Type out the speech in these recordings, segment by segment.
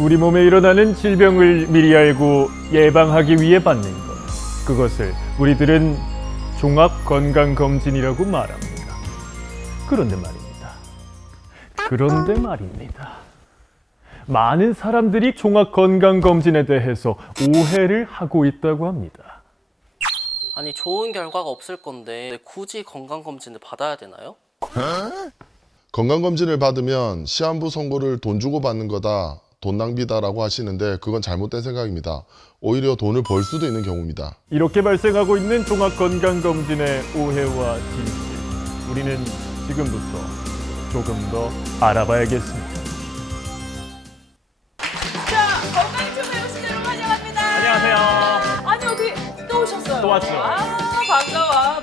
우리 몸에 일어나는 질병을 미리 알고 예방하기 위해 받는 것. 그것을 우리들은 종합건강검진이라고 말합니다. 그런데 말입니다. 많은 사람들이 종합건강검진에 대해서 오해를 하고 있다고 합니다. 아니 좋은 결과가 없을 건데 굳이 건강검진을 받아야 되나요? 건강검진을 받으면 시한부 선고를 돈 주고 받는 거다, 돈 낭비다라고 하시는데 그건 잘못된 생각입니다. 오히려 돈을 벌 수도 있는 경우입니다. 이렇게 발생하고 있는 종합건강검진의 오해와 진실, 우리는 지금부터 조금 더 알아봐야겠습니다. 자, 건강유튜브에 오신 여러분 환영합니다. 안녕하세요. 아니 어디 또 오셨어요? 또 왔죠. 반가워.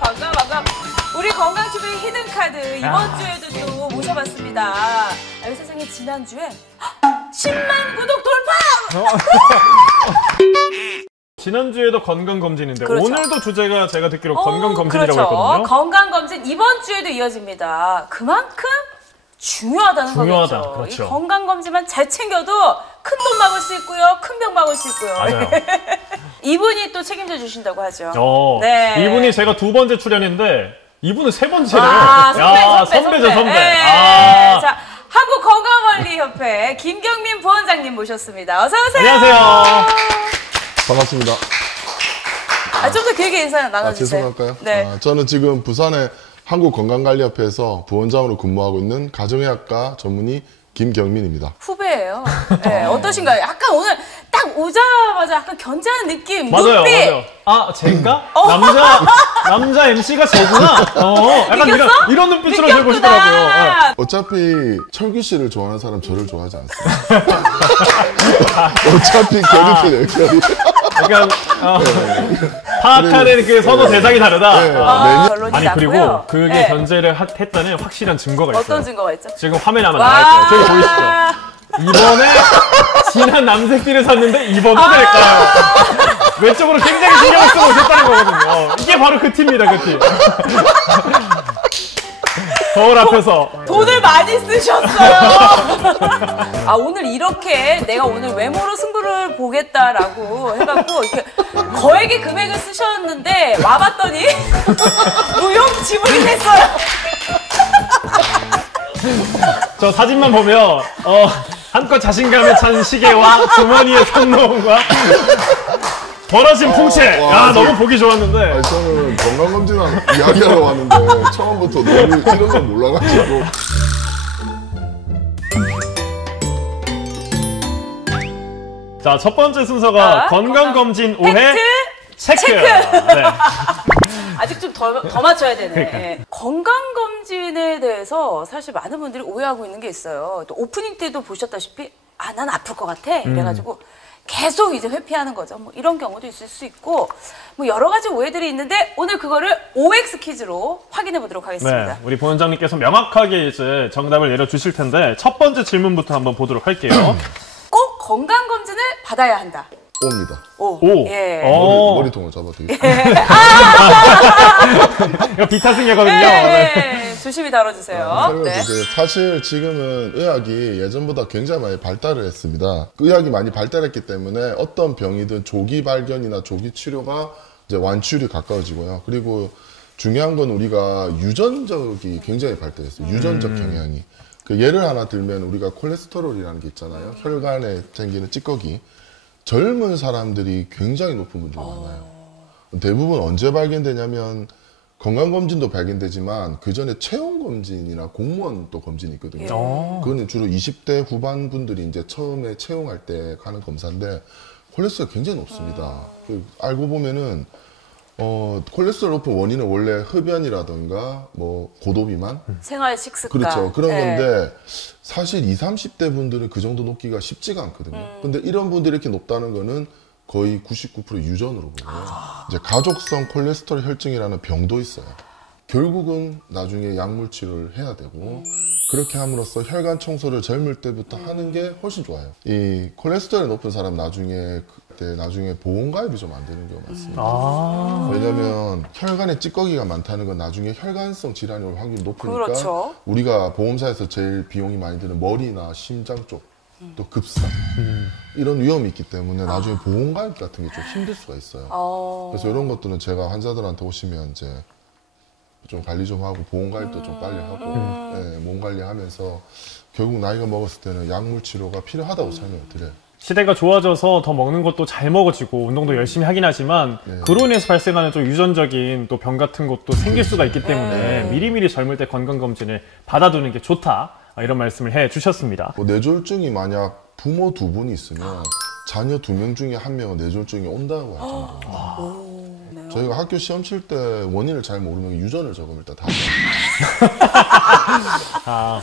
우리 건강유튜브의 히든카드 이번 주에도 또 모셔봤습니다. 세상에 지난주에 10만 구독 돌파! 지난주에도 건강검진인데 그렇죠. 오늘도 주제가 제가 듣기로 건강검진이라고 그렇죠. 했거든요. 건강검진 이번 주에도 이어집니다. 그만큼 중요하다는 거겠죠. 그렇죠. 이 건강검진만 잘 챙겨도 큰 돈 막을 수 있고요. 큰 병 막을 수 있고요. 맞아요. 이분이 또 책임져 주신다고 하죠. 네. 이분이 제가 2번째 출연인데 이분은 3번째래요. 선배죠, 선배. 네. 자, 한국건강관리협회 김경민 부원장님 모셨습니다. 어서 오세요. 안녕하세요. 반갑습니다. 좀 더 길게 인사 나눠주세요. 죄송할까요? 네. 저는 지금 부산의 한국건강관리협회에서 부원장으로 근무하고 있는 가정의학과 전문의 김경민입니다. 후배예요. 네, 어떠신가요? 약간 오늘 딱 오자마자 약간 견제하는 느낌. 맞아요. 제가? 남자 MC가 제구나? 약간 이런 눈빛으로 들고 싶더라고요. 네. 어차피 철규 씨를 좋아하는 사람 저를 좋아하지 않습니다. 어차피 결이 결이. 약간 파악하는 그 선호 대상이 다르다. 네. 아니 그리고 그게 견제를 했다는 확실한 증거가 있어요. 어떤 증거가 있죠? 지금 화면에 한번 나와 있어요. 저기 보이시죠? 이번에 진한 남색띠를 샀는데 입어도 될까요? 외적으로 굉장히 신경을 쓰고 오셨다는 거거든요. 이게 바로 그 티입니다, 그 티. 거울 앞에서 돈을 많이 쓰셨어요. 오늘 이렇게 내가 오늘 외모로 승부를 보겠다라고 해갖고 이렇게 거액의 금액을 쓰셨는데 와봤더니 무용 지불이 됐어요. 저 사진만 보면 한껏 자신감에 찬 시계와 주머니의 손노음과 벌어진 풍채. 너무 보기 좋았는데. 저는 건강검진 이야기하러 왔는데 처음부터 너무 이런 걸 몰라가지고. 자, 첫 번째 순서가 건강검진 오해 체크. 네. 아직 좀 더 맞춰야 되네. 네. 건강검진에 대해서 사실 많은 분들이 오해하고 있는 게 있어요. 또 오프닝 때도 보셨다시피 난 아플 것 같아. 이래가지고 계속 이제 회피하는 거죠. 뭐 이런 경우도 있을 수 있고 뭐 여러 가지 오해들이 있는데 오늘 그거를 OX 퀴즈로 확인해 보도록 하겠습니다. 네, 우리 부원장님께서 명확하게 이제 정답을 내려주실 텐데 첫 번째 질문부터 한번 보도록 할게요. 꼭 건강검진을 받아야 한다. O입니다. O. 예. 머리통을 잡아도 되겠다. 이거 비타승이거든요. 네. 조심히 다뤄주세요. 네. 사실 지금은 의학이 예전보다 굉장히 많이 발달을 했습니다. 의학이 많이 발달했기 때문에 어떤 병이든 조기 발견이나 조기 치료가 이제 완치율이 가까워지고요. 그리고 중요한 건 우리가 유전적이 굉장히 발달했어요. 유전적 경향이. 그 예를 하나 들면 우리가 콜레스테롤이라는 게 있잖아요. 혈관에 생기는 찌꺼기. 젊은 사람들이 굉장히 높은 분들이 많아요. 대부분 언제 발견되냐면 건강검진도 발견되지만 그 전에 체온검진이나 공무원 또 검진이 있거든요. 그거는 주로 20대 후반 분들이 이제 처음에 채용할 때 가는 검사인데 콜레스테롤이 굉장히 높습니다. 알고 보면은 콜레스테롤 높은 원인은 원래 흡연이라든가 뭐 고도비만, 생활 식습관. 그렇죠. 그런 건데 사실 20, 30대 분들은 그 정도 높기가 쉽지가 않거든요. 근데 이런 분들이 이렇게 높다는 거는 거의 99% 유전으로 보고요. 이제 가족성 콜레스테롤 혈증이라는 병도 있어요. 결국은 나중에 약물 치료를 해야 되고 그렇게 함으로써 혈관 청소를 젊을 때부터 하는 게 훨씬 좋아요. 이 콜레스테롤이 높은 사람 나중에 보험 가입이 좀 안 되는 경우가 많습니다. 왜냐면 혈관에 찌꺼기가 많다는 건 나중에 혈관성 질환이 올 확률이 높으니까 그렇죠. 우리가 보험사에서 제일 비용이 많이 드는 머리나 심장 쪽 또 급사 이런 위험이 있기 때문에 나중에 보험가입 같은 게 좀 힘들 수가 있어요. 그래서 이런 것들은 제가 환자들한테 오시면 이제 좀 관리 좀 하고 보험가입도 좀 빨리 하고 예, 몸 관리하면서 결국 나이가 먹었을 때는 약물 치료가 필요하다고 설명을 드려요. 시대가 좋아져서 더 먹는 것도 잘 먹어지고 운동도 열심히 하긴 하지만 그로 인해서 발생하는 좀 유전적인 또 병 같은 것도 생길 수가 있기 때문에 미리미리 젊을 때 건강검진을 받아두는 게 좋다 이런 말씀을 해 주셨습니다. 뭐 뇌졸중이 만약 부모 2분이 있으면 자녀 2명 중에 1명은 뇌졸중이 온다고 하잖아요. 저희가 학교 시험 칠 때 원인을 잘 모르면 유전을 적으면 일단 다 아.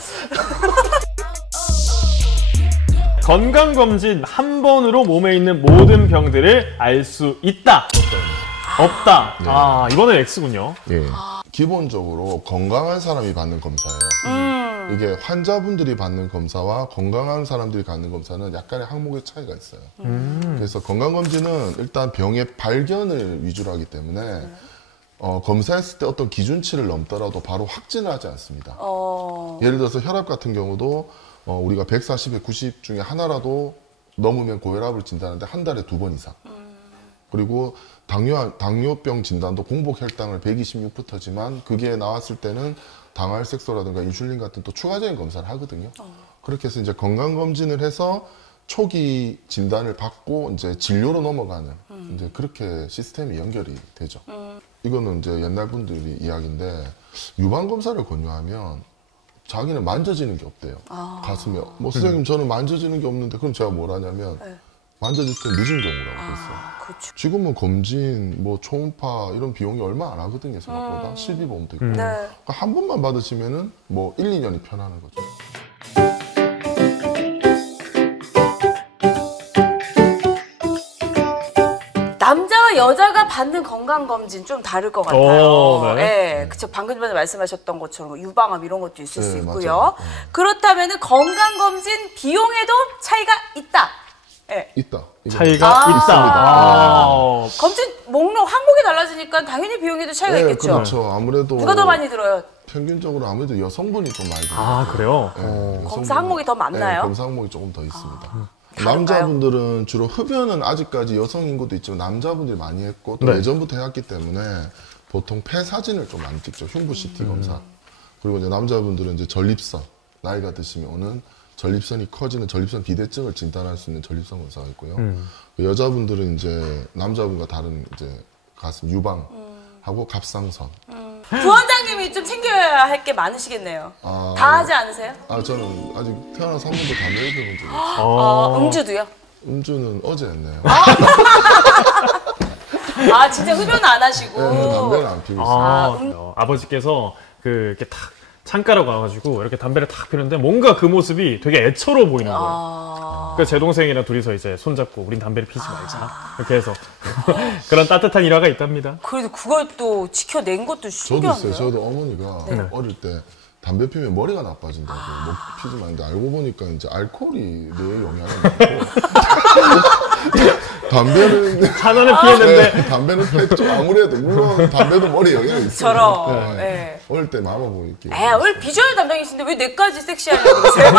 건강검진 한 번으로 몸에 있는 모든 병들을 알 수 있다. 없다. 네. 아, 이번엔 X군요. 예. 기본적으로 건강한 사람이 받는 검사예요. 이게 환자분들이 받는 검사와 건강한 사람들이 받는 검사는 약간의 항목의 차이가 있어요. 그래서 건강검진은 일단 병의 발견을 위주로 하기 때문에 검사했을 때 어떤 기준치를 넘더라도 바로 확진을 하지 않습니다. 예를 들어서 혈압 같은 경우도 우리가 140에 90 중에 하나라도 넘으면 고혈압을 진단하는데 한 달에 2번 이상. 그리고 당뇨병 진단도 공복 혈당을 126부터지만 그게 나왔을 때는 당화혈색소라든가 인슐린 같은 또 추가적인 검사를 하거든요. 그렇게 해서 이제 건강검진을 해서 초기 진단을 받고 이제 진료로 넘어가는 이제 그렇게 시스템이 연결이 되죠. 이거는 이제 옛날 분들이 이야기인데 유방검사를 권유하면 자기는 만져지는 게 없대요. 가슴에. 뭐 선생님 저는 만져지는 게 없는데 그럼 제가 뭘 하냐면 만져질 때 늦은 경우라고 했어요. 그렇죠. 지금은 검진, 뭐 초음파 이런 비용이 얼마 안 하거든요, 생각보다. 실비보험도 있고. 그러니까 한 번만 받으시면은 뭐 1, 2년이 편하는 거죠. 남자와 여자가 받는 건강검진 좀 다를 것 같아요. 네. 네, 그쵸. 방금 전에 말씀하셨던 것처럼 유방암 이런 것도 있을 수 네, 있고요. 맞아요. 그렇다면 건강검진 비용에도 차이가 있다. 네. 있다. 이거 차이가 있습니다. 있다. 아. 검진 목록 항목이 달라지니까 당연히 비용에도 차이가 네, 있겠죠. 그렇죠. 아무래도 누가 더 많이 들어요? 평균적으로 아무래도 여성분이 좀 많이 들어요. 아, 그래요? 검사 항목이 더 많나요? 네, 검사 항목이 조금 더 있습니다. 다른가요? 남자분들은 주로 흡연은 아직까지 여성 인구도 있지만 남자분들이 많이 했고 또 네. 예전부터 해왔기 때문에 보통 폐 사진을 좀 많이 찍죠. 흉부 CT 검사. 그리고 이제 남자분들은 이제 전립선 나이가 드시면 오는 전립선이 커지는 전립선 비대증을 진단할 수 있는 전립선 검사가 있고요. 여자분들은 이제 남자분과 다른 이제 가슴 유방하고 갑상선. 부원장님이 좀 챙겨야 할 게 많으시겠네요. 다 하지 않으세요? 저는 아직 태어나서 한 번도 담배를 피워본 적이 없어요. 음주도요? 음주는 어제 했네요. 아 진짜 흡연 안 하시고. 네, 담배를 안 피우고 있어요. 아버지께서 이렇게 탁 창가로 가가지고 이렇게 담배를 탁 피우는데 뭔가 그 모습이 되게 애처로워 보이는 거예요. 그래서 제 동생이랑 둘이서 이제 손잡고 우린 담배를 피지 말자 이렇게 해서 그런 따뜻한 일화가 있답니다. 그래도 그걸 또 지켜낸 것도 저도 신기한데요. 있어요. 저도 어머니가 어릴 때 담배 피우면 머리가 나빠진다고 못 피지 말는데 알고 보니까 이제 알코올이 뇌에 영향을 받고 담배는 하나는 피했는데 담배는 뺐죠. 아무래도 물론 담배도 머리에 영향이 있어요. 저런. 네. 네. 어릴 때 마마 보니까. 오늘 비주얼 담당이신데 왜 뇌까지 섹시하려고 그러세요?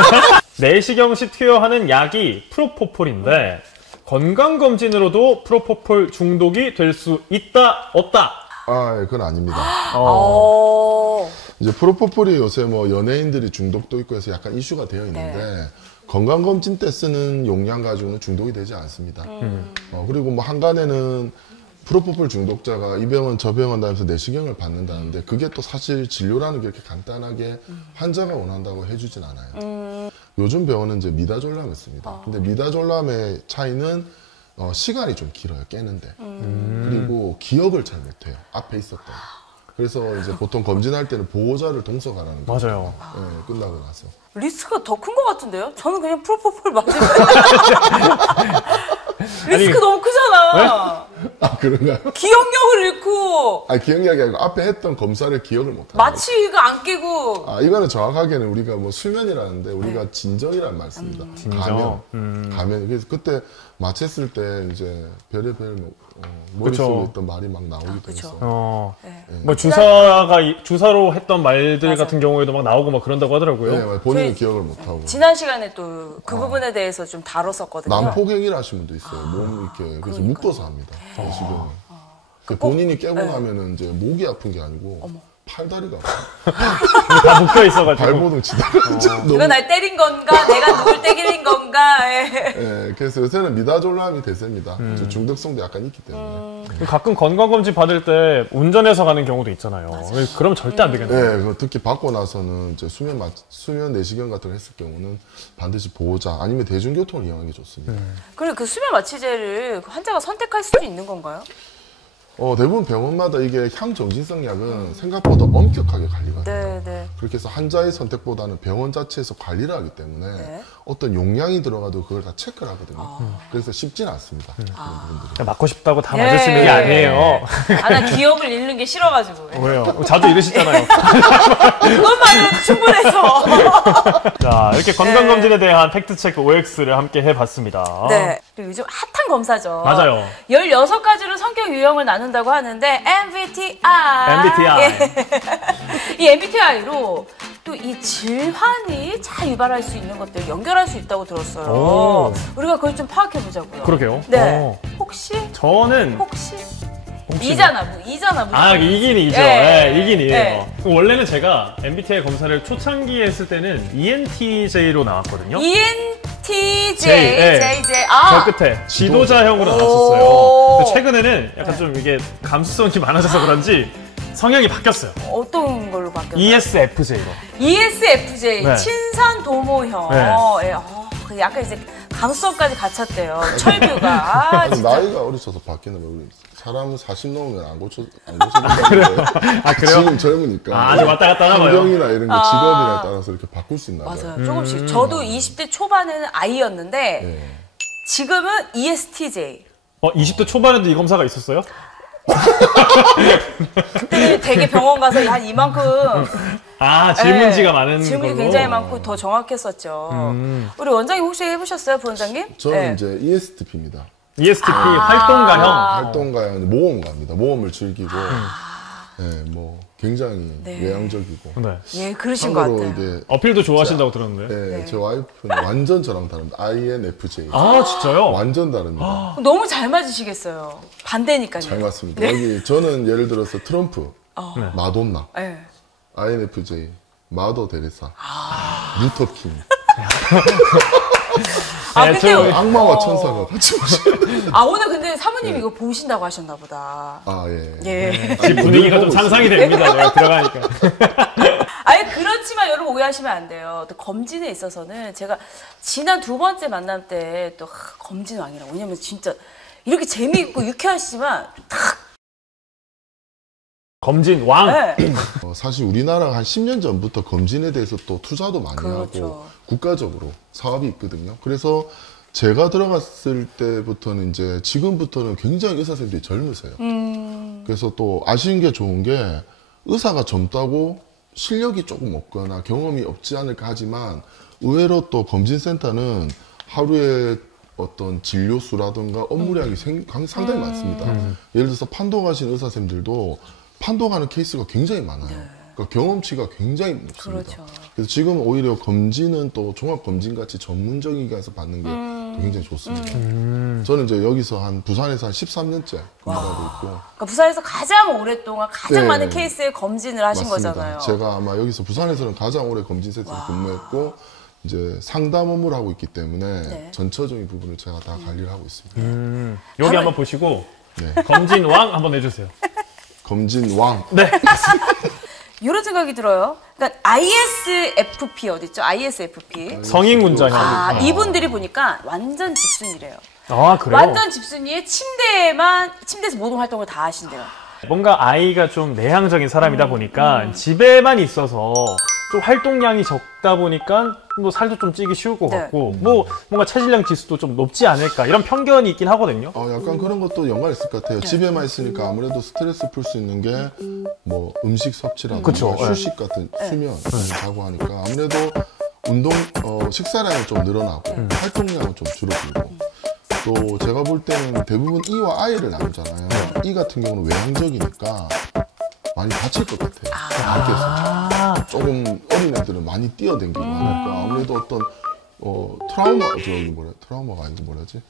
내시경 시 투여하는 약이 프로포폴인데 건강검진으로도 프로포폴 중독이 될 수 있다 없다? 그건 아닙니다. 이제 프로포폴이 요새 뭐 연예인들이 중독도 있고 해서 약간 이슈가 되어 있는데 건강검진 때 쓰는 용량 가지고는 중독이 되지 않습니다. 그리고 뭐 한간에는 프로포폴 중독자가 이 병원 저 병원 다니면서 내시경을 받는다는데 그게 또 사실 진료라는 게 이렇게 간단하게 환자가 원한다고 해주진 않아요. 요즘 병원은 이제 미다졸람을 씁니다. 근데 미다졸람의 차이는 시간이 좀 길어요, 깨는데. 그리고 기억을 잘 못해요, 앞에 있었던. 그래서 이제 보통 검진할 때는 보호자를 동석하라는 거예요. 맞아요. 네, 끝나고 나서. 리스크가 더 큰 것 같은데요? 저는 그냥 프로포폴 맞으면 리스크 너무 크잖아. 그런가요? 기억력을 잃고 않고 기억력이 아니고 앞에 했던 검사를 기억을 못하는 거죠. 마취가 안 끼고 이거는 정확하게는 우리가 뭐 수면이라는데 우리가 진정이란 말 씁니다. 진정. 가면. 그래서 그때 마취했을 때 이제 별의별 머릿속에 있던 말이 막 나오기도 그쵸. 해서. 뭐 주사로 했던 말들 맞아. 같은 경우에도 막 나오고 막 그런다고 하더라고요. 네, 본인은 저희 기억을 못하고. 지난 시간에 또 그 부분에 대해서 좀 다뤘었거든요. 난폭행위를 하신 분도 있어요. 몸 이렇게 그래서 묶어서 합니다. 지금. 본인이 깨고 나면은 이제 목이 아픈 게 아니고 팔다리가 아파요. 다 묶여 있어가지고. 발버둥 치다가 누가 날 때린 건가? 내가 누굴 때리는 건가? 그래서 요새는 미다졸람이 대세입니다. 중독성도 약간 있기 때문에. 가끔 건강검진 받을 때 운전해서 가는 경우도 있잖아요. 그러면 절대 안 되겠네요. 네, 특히 받고 나서는 이제 수면 내시경 같은 거 했을 경우는 반드시 보호자 아니면 대중교통을 이용하는 게 좋습니다. 그리고 그 수면 마취제를 환자가 선택할 수도 있는 건가요? 대부분 병원마다 이게 향정신성 약은 생각보다 엄격하게 관리가 돼요. 네. 그렇게 해서 환자의 선택보다는 병원 자체에서 관리를 하기 때문에 어떤 용량이 들어가도 그걸 다 체크를 하거든요. 그래서 쉽지는 않습니다. 그런 부분들이. 맞고 싶다고 다 맞을 수 있는 게 아니에요. 나 기억을 잃는 게 싫어가지고. 왜요? 자주 이러시잖아요. 그것만으로도 충분해서. 자, 이렇게 건강검진에 대한 팩트체크 OX를 함께 해봤습니다. 네. 그리고 요즘 핫한 검사죠. 맞아요. 16가지로 성격 유형을 나눈다고 하는데 MBTI. 이 MBTI로 또 이 질환이 잘 유발할 수 있는 것들 연결할 수 있다고 들었어요. 오. 우리가 그걸 좀 파악해 보자고요. 그러게요. 네. 혹시 저는 이잖아. 이긴 이죠. 이긴이에요. 원래는 제가 MBTI 검사를 초창기에 했을 때는 ENTJ로 나왔거든요. ENTJ. 저 끝에 지도자형으로 나왔었어요. 근데 최근에는 약간 좀 이게 감수성이 많아져서 그런지 성향이 바뀌었어요. 어떤 걸로 바뀌었나요? ESFJ로. ESFJ. 네. 친산 도모형. 네. 그 약간 이제 감수성까지 갖췄대요. 철뷰가. 진짜. 나이가 어리셔서 바뀌는 거예요. 사람은 40 넘으면 안 고쳐진다는데 그래요? 지금 젊으니까 아주 왔다 갔다 하나 봐요. 환경이나 이런 거 직업이나 따라서 이렇게 바꿀 수 있나 봐요. 맞아요. 조금씩. 저도 20대 초반에는 I였는데 지금은 ESTJ. 20대 초반에도 이 검사가 있었어요? 그때는 되게 병원 가서 한 이만큼 질문지가 많은 질문이 걸로. 굉장히 많고 더 정확했었죠. 우리 원장님 혹시 해보셨어요, 부원장님? 저는 이제 ESTP입니다. ESTP 활동가형. 활동가형, 모험가입니다. 모험을 즐기고, 뭐 굉장히 외향적이고. 네. 예, 그러신 것 같아요. 이게 어필도 좋아하신다고 들었는데. 제 와이프는 완전 저랑 다릅니다. INFJ. 진짜요? 완전 다릅니다. 너무 잘 맞으시겠어요. 반대니까요. 잘 맞습니다. 여기 저는 예를 들어서 트럼프, 마돈나, 네. INFJ, 마더 데레사, 루터킹. 근데 악마와 천사가 같이 오시는. 오늘 근데 사모님 이거 보신다고 하셨나 보다. 예. 집 분위기가 좀 상상이 됩니다. 내가 들어가니까. 그렇지만 여러분 오해하시면 안 돼요. 또 검진에 있어서는 제가 지난 2번째 만남 때 또 검진왕이라고. 왜냐면 진짜 이렇게 재미있고 유쾌하시지만 검진 왕. 사실 우리나라가 한 10년 전부터 검진에 대해서 또 투자도 많이 하고 국가적으로 사업이 있거든요. 그래서 제가 들어갔을 때부터는 이제 지금부터는 굉장히 의사 선생님들이 젊으세요. 그래서 또 아쉬운 게 좋은 게 의사가 젊다고 실력이 조금 없거나 경험이 없지 않을까 하지만 의외로 또 검진센터는 하루에 어떤 진료 수라든가 업무량이 상당히 많습니다. 예를 들어서 판도 가신 의사 선생님들도 판도 가는 케이스가 굉장히 많아요. 그러니까 경험치가 굉장히 높습니다. 그렇죠. 그래서 지금 오히려 검진은 또 종합검진 같이 전문적인 가서 받는 게 굉장히 좋습니다. 저는 이제 여기서 부산에서 한 13년째 근무하고 있고. 그러니까 부산에서 가장 오랫동안 가장 많은 케이스의 검진을 하신 맞습니다. 거잖아요. 제가 아마 여기서 부산에서는 가장 오래 검진센터에서 근무했고 이제 상담 업무를 하고 있기 때문에 전처적인 부분을 제가 다 관리를 하고 있습니다. 여기 한번 보시고 검진 왕 한번 해주세요. 검진 왕. 네. 이런 생각이 들어요. 그러니까 ISFP 어딨죠? ISFP. 성인 군자형. 이분들이 보니까 완전 집순이래요. 그래요? 완전 집순이에 침대에서 모든 활동을 다 하신대요. 뭔가 아이가 좀 내향적인 사람이다 보니까 집에만 있어서 좀 활동량이 적다 보니까 뭐 살도 좀 찌기 쉬울 것 네. 같고 뭐 뭔가 체질량 지수도 좀 높지 않을까 이런 편견이 있긴 하거든요. 약간 그런 것도 연관이 있을 것 같아요. 집에만 있으니까 아무래도 스트레스 풀 수 있는 게 뭐 음식 섭취라든가 그쵸. 휴식 같은 수면 자고 하니까 아무래도 운동 식사량이 좀 늘어나고 활동량은 좀 줄어들고 또 제가 볼 때는 대부분 E와 I를 나누잖아요. E 같은 경우는 외향적이니까 많이 다칠 것 같아요. 밖에서 조금 어린 애들은 많이 뛰어댕기고 하니까 아무래도 어떤 트라우마가 아니고 뭐라지?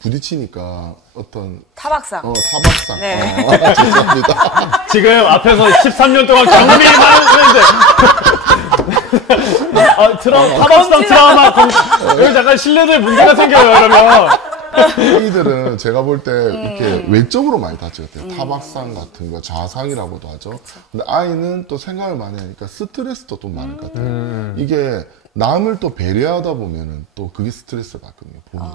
부딪히니까 어떤 타박상. 타박상. 네. 죄송합니다. 지금 앞에서 13년 동안 경험이 많은데 타박상 트라우마 여기 잠깐 신뢰도에 문제가 생겨요 그러면. 아이들은 제가 볼 때 이렇게 외적으로 많이 다칠 것 같아요. 타박상 같은 거, 좌상이라고도 하죠. 근데 아이는 또 생각을 많이 하니까 스트레스도 좀 많을 것 같아요. 이게 남을 또 배려하다 보면은 또 그게 스트레스를 받거든요, 본인은.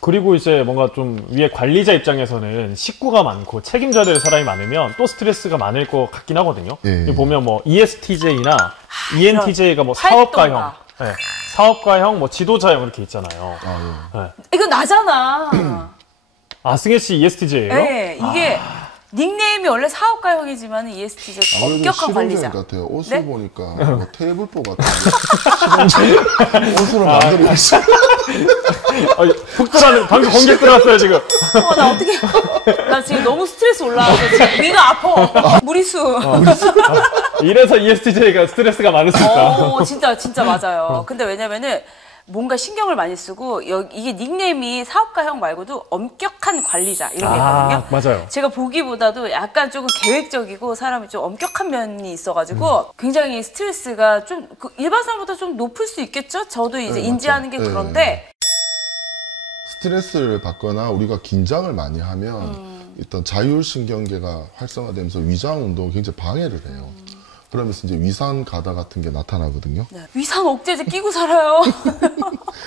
그리고 이제 뭔가 좀 위에 관리자 입장에서는 식구가 많고 책임져야 될 사람이 많으면 또 스트레스가 많을 것 같긴 하거든요. 예. 보면 뭐 ESTJ나 ENTJ가 뭐 활동가. 사업가형, 사업가형, 뭐 지도자형 이렇게 있잖아요. 이거 나잖아. 승혜 씨 ESTJ예요? 네, 이게 닉네임이 원래 사업가형이지만 ESTJ 아무래도 엄격한 관리자. 실용적인 것 같아요. 옷을 네? 보니까 뭐 테이블보 같은 실용적인 옷으로 만들고 있어요. 훅 들어왔는 방금 공격 들어왔어요 지금. 나 어떻게? 나 지금 너무 스트레스 올라와서 지금 위가 아파. 무리수. 이래서 ESTJ가 스트레스가 많을 수 있다. 진짜 맞아요. 근데 왜냐면은 뭔가 신경을 많이 쓰고 이게 닉네임이 사업가형 말고도 엄격한 관리자 이런 게 있거든요. 맞아요. 제가 보기보다도 약간 조금 계획적이고 사람이 좀 엄격한 면이 있어가지고 굉장히 스트레스가 좀 일반 사람보다 좀 높을 수 있겠죠? 저도 이제 인지하는 게 그런데 스트레스를 받거나 우리가 긴장을 많이 하면 일단 자율신경계가 활성화되면서 위장 운동을 굉장히 방해를 해요. 그러면서 이제 위산 가다 같은 게 나타나거든요. 네. 위산 억제제 끼고 살아요.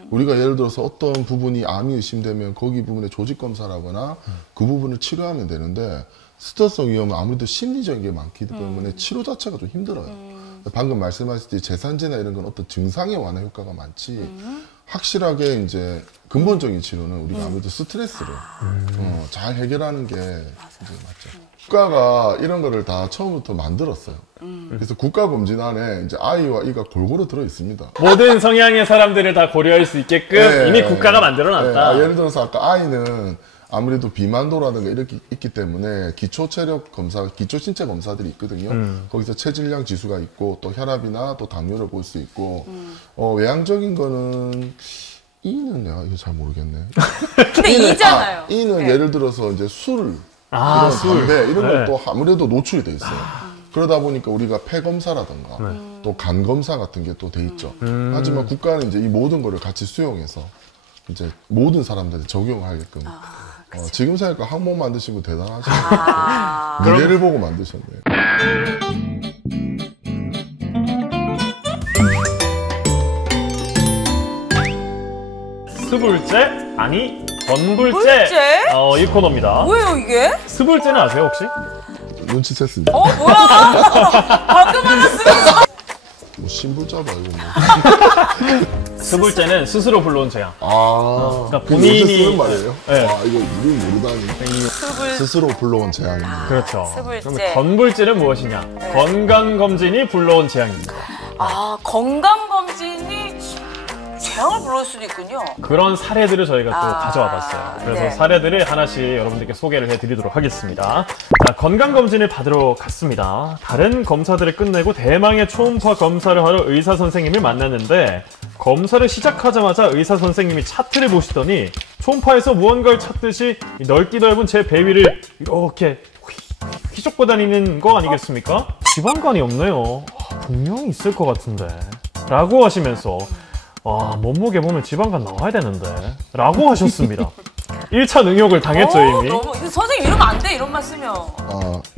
우리가 예를 들어서 어떤 부분이 암이 의심되면 거기 부분에 조직 검사를 하거나 그 부분을 치료하면 되는데 스트레스성 위험은 아무래도 심리적인 게 많기 때문에 치료 자체가 좀 힘들어요. 방금 말씀하셨듯이 재산제나 이런 건 어떤 증상의 완화 효과가 많지 확실하게 이제 근본적인 치료는 우리가 아무래도 스트레스를 잘 해결하는 게 이제 맞죠. 국가가 이런 거를 다 처음부터 만들었어요. 그래서 국가검진안에 이제 I와 E가 골고루 들어 있습니다. 모든 성향의 사람들을 다 고려할 수 있게끔 이미 국가가 만들어놨다. 예를 들어서 아까 I는 아무래도 비만도라든가 이렇게 있기 때문에 기초 체력 검사, 기초 신체 검사들이 있거든요. 거기서 체질량 지수가 있고 또 혈압이나 또 당뇨를 볼 수 있고 외향적인 거는 E는 내가 이거 잘 모르겠네. 근데 E잖아요. E는 예를 들어서 이제 술, 이런 술. 담배 이런 것도 아무래도 노출이 돼 있어요. 그러다 보니까 우리가 폐 검사라든가 또 간 검사 같은 게 또 돼 있죠. 하지만 국가는 이제 이 모든 거를 같이 수용해서 이제 모든 사람들이 적용하게끔. 지금 생각하니까 항목 만드신 분 대단하시네요. 미래를 보고 만드셨네요. 스불제? 아니 건불제? 불제? 이 코너입니다. 뭐예요 이게? 스불제는 아세요 혹시? 눈치챘습니다. 뭐야? 방금 알았으면서. 뭐 신불자도 아니고 뭐. 스불제는 스스로 불러온 재앙. 그러니까 본인이 쓰는 말이에요? 네. 이거 이름 모르다니. 스스로 불러온 재앙입니다. 그렇죠. 스불제. 그럼 건불제는 무엇이냐? 건강검진이 불러온 재앙입니다. 건강검진이 재앙을 불러올 수도 있군요. 그런 사례들을 저희가 또 가져와 봤어요. 그래서 네. 사례들을 하나씩 여러분들께 소개를 해드리도록 하겠습니다. 자, 건강검진을 받으러 갔습니다. 다른 검사들을 끝내고 대망의 초음파 검사를 하러 의사 선생님을 만났는데 검사를 시작하자마자 의사 선생님이 차트를 보시더니 초음파에서 무언가를 찾듯이 넓기 넓은 제 배 위를 이렇게 휘젓고 다니는 거 아니겠습니까? 지방간이 없네요. 분명히 있을 것 같은데 라고 하시면서 몸무게 보면 지방간 나와야 되는데 라고 하셨습니다. 1차 능욕을 당했죠 이미. 너무 이거 선생님 이러면 안 돼. 이런 말 쓰면.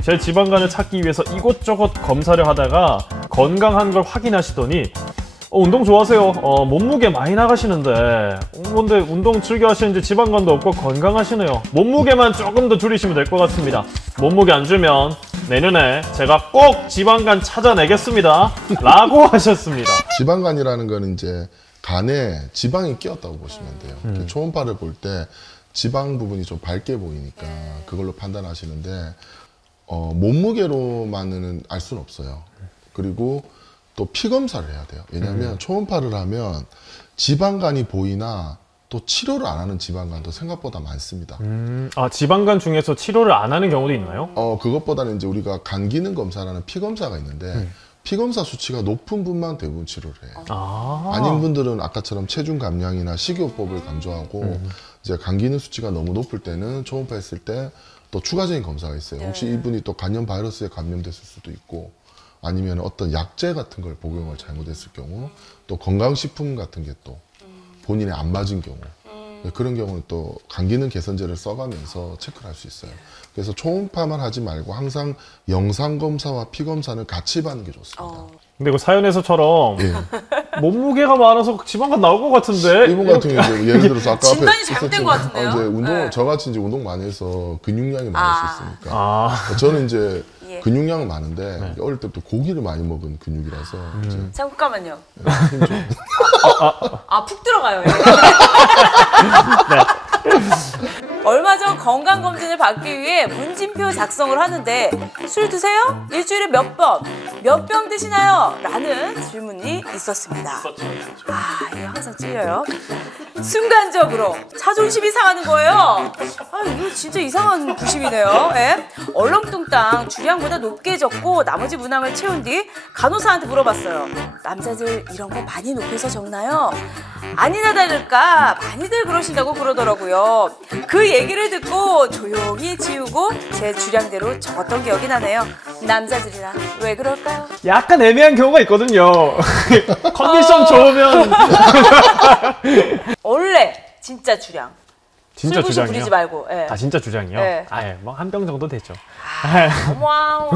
제 지방간을 찾기 위해서 이곳저곳 검사를 하다가 건강한 걸 확인하시더니 운동 좋아하세요. 몸무게 많이 나가시는데 근데 운동 즐겨 하시는지 지방간도 없고 건강하시네요. 몸무게만 조금 더 줄이시면 될 것 같습니다. 몸무게 안 줄면 내년에 제가 꼭 지방간 찾아내겠습니다. 라고 하셨습니다. 지방간이라는 건 이제 간에 지방이 끼었다고 보시면 돼요. 초음파를 볼 때 지방 부분이 좀 밝게 보이니까 그걸로 판단하시는데 몸무게로만은 알 수는 없어요. 그리고 또 피 검사를 해야 돼요. 왜냐하면 초음파를 하면 지방간이 보이나 또 치료를 안 하는 지방간도 생각보다 많습니다. 지방간 중에서 치료를 안 하는 경우도 있나요? 그것보다는 이제 우리가 간 기능 검사라는 피 검사가 있는데 피 검사 수치가 높은 분만 대부분 치료를 해요. 아닌 분들은 아까처럼 체중 감량이나 식이요법을 강조하고 이제 간 기능 수치가 너무 높을 때는 초음파 했을 때 또 추가적인 검사가 있어요. 혹시 이분이 또 간염 바이러스에 감염됐을 수도 있고 아니면 어떤 약제 같은 걸 복용을 잘못했을 경우 또 건강식품 같은 게 또 본인에 안 맞은 경우 그런 경우는 또 간 기능 개선제를 써가면서 체크를 할 수 있어요. 그래서 초음파만 하지 말고 항상 영상 검사와 피 검사는 같이 받는 게 좋습니다. 근데 그 사연에서처럼 몸무게가 많아서 지방간 나올 것 같은데 이분 같은 경우 이제 예를 들어서 아까 진단이 잘못된 것 같은데요? 이제 운동 저같이 이제 운동 많이 해서 근육량이 많을 수 있으니까 저는 이제 근육량은 많은데 어릴 때부터 고기를 많이 먹은 근육이라서 이제 잠깐만요. 푹 들어가요. 얼마 전 건강검진을 받기 위해 문진표 작성을 하는데 술 드세요? 일주일에 몇 번? 몇 병 드시나요? 라는 질문이 있었습니다. 이거 항상 찔려요. 순간적으로 자존심이 상하는 거예요. 이거 진짜 이상한 부심이네요. 예? 얼렁뚱땅 주량보다 높게 적고 나머지 문항을 채운 뒤 간호사한테 물어봤어요. 남자들 이런 거 많이 높여서 적나요? 아니나 다를까 많이들 그러신다고 그러더라고요. 그 얘기를 듣고 조용히 지우고 제 주량대로 적었던 기억이 나네요. 남자들이라 왜 그럴까요? 약간 애매한 경우가 있거든요. 컨디션 좋으면 원래 진짜 주량. 진짜 술부심 주량이요? 부리지 말고. 예. 진짜 주량이요? 네. 뭐 한 병 정도 되죠. 어머,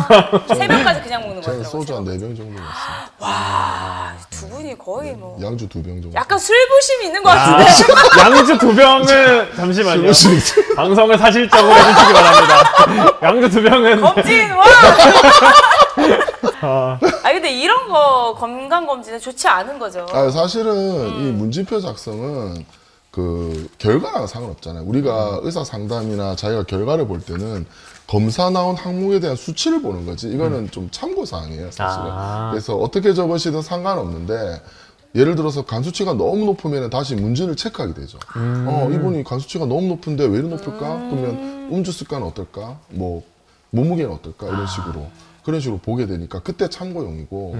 새벽까지 그냥 먹는 저는 거더라고요. 소주 한 4병 정도 먹었어요. 와, 두 분이 거의 뭐 양주 2병 정도. 약간 술부심이 있는 것 같은데. 양주 2병은 잠시만요. 방송을 사실적으로 해주시기 바랍니다. 양주 2병은 검진 와. 근데 이런 거 건강 검진은 좋지 않은 거죠. 사실은 이 문진표 작성은 그 결과랑 상관없잖아요. 우리가 의사 상담이나 자기가 결과를 볼 때는 검사 나온 항목에 대한 수치를 보는 거지. 이거는 좀 참고 사항이에요, 사실은. 그래서 어떻게 적으시든 상관없는데 예를 들어서 간 수치가 너무 높으면 다시 문진을 체크하게 되죠. 이분이 간 수치가 너무 높은데 왜 이리 높을까? 그러면 음주 습관은 어떨까? 뭐 몸무게는 어떨까? 이런 식으로. 그런 식으로 보게 되니까 그때 참고용이고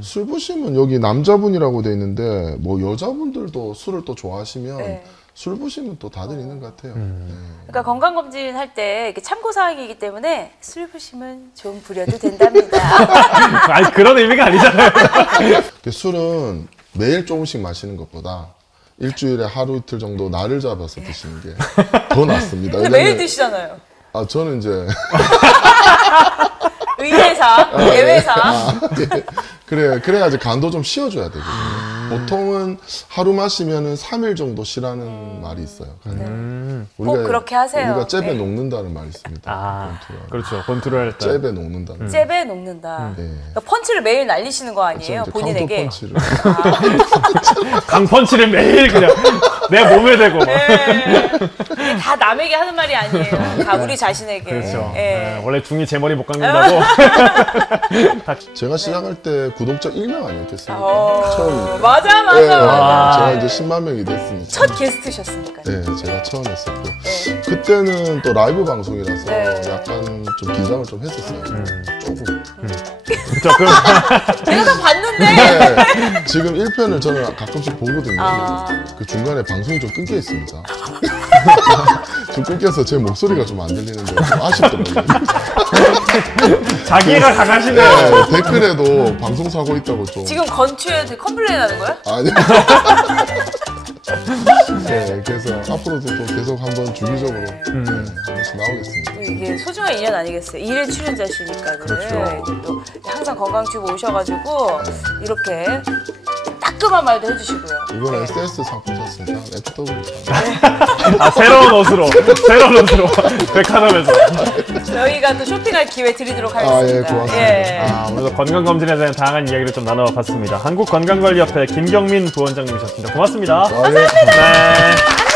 술부심은 여기 남자분이라고 돼 있는데 뭐 여자분들도 술을 또 좋아하시면 술부심은 또 다들 있는 것 같아요. 그러니까 건강 검진 할 때 참고 사항이기 때문에 술부심은 좀 부려도 된답니다. 아니 그런 의미가 아니잖아요. 술은 매일 조금씩 마시는 것보다 일주일에 하루 이틀 정도 날을 잡아서 드시는 게 더 낫습니다. 근데 매일 드시잖아요. 저는 이제 의례상, 예외상. 그래야지 간도 좀 쉬어줘야 되거든요. 보통은 하루 마시면은 3일 정도 쉬라는 말이 있어요. 꼭 그렇게 하세요. 우리가 잽에 녹는다는 말이 있습니다. 그렇죠. 권투를 할 때. 잽에 녹는다는. 잽에 녹는다. 그러니까 펀치를 매일 날리시는 거 아니에요? 본인에게. 펀치를. 강펀치를 매일 그냥 내 몸에 대고. 이게 다 남에게 하는 말이 아니에요. 다 우리 자신에게. 그렇죠. 원래 중이 제 머리 못 깎는다고. 제가 시작할 때 구독자 1명 아니었겠습니까? 처음. 맞아. 제가 이제 10만 명이 됐으니까. 첫 게스트셨으니까. 네, 제가 처음 했었고. 그때는 또 라이브 방송이라서 약간 좀 긴장을 좀 했었어요. 조금. 조금. 제가 다 봤는데. 네, 지금 1편을 저는 가끔씩 보거든요. 그 중간에 방송이 좀 끊겨 있습니다. 좀 끊겨서 제 목소리가 좀 안 들리는데 좀 아쉽더라고요. 자기가 강하시네요. 네, 댓글에도 방송 사고 있다고 좀. 지금 건추에 컴플레인 하는 거야? 아니요. 네, 그래서 앞으로도 또 계속 한번 주기적으로 한 번씩 나오겠습니다. 이게 소중한 인연 아니겠어요? 일일 출연자시니까는. 그렇죠. 이제 또 항상 건강튜브 오셔가지고 이렇게 딱 깔끔한 말도 해주시고요. 이번에 SS 상품 샀으니까 FW. 아, 새로운 옷으로 백화점에서. 저희가 또 쇼핑할 기회 드리도록 아, 하겠습니다. 예, 고맙습니다. 아, 오늘도 건강검진에 대한 다양한 이야기를 좀 나눠봤습니다. 한국건강관리협회 김경민 부원장님이셨습니다. 고맙습니다. 아, 예. 네.